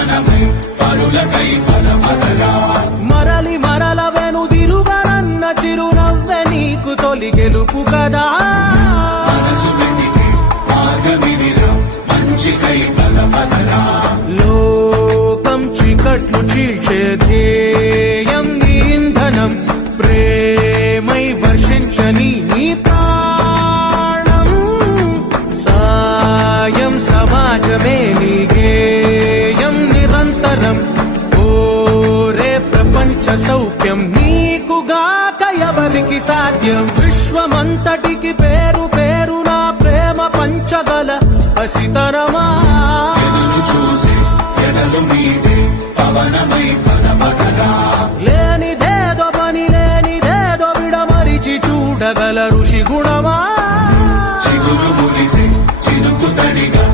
ఇంధనమై పరులకై బలపదరా. మరలి మరల వెనుదిరుగనన్న చిరునవ్వె నీకు తొలి గెలుపు కదా. మనసు వెతికే మార్గమిదిరా, మంచికై బలపదరా. లోకం చీకట్లు చీల్చే ధ్యేయం నీ ఇంధనం, ప్రేమై వర్షించని నీ ప్రాణం. సాయం సమాజమే నీ గేయం నిరంతరం. ఓరే ప్రపంచ సౌఖ్యం నీకుగాక ఎవరికి సాధ్యం. విశ్వమంతటికి పేరు పేరు నా ప్రేమ పంచగల అసితరమా. ఎదురు చూసే ఎదలు మీటే పవనమై బలపదరా. లేనిదేదో పని లేనిదేదో విడమరిచి చూడగల ఋషి గుణమా. చిగురు మురిసే చినుకు తడిగా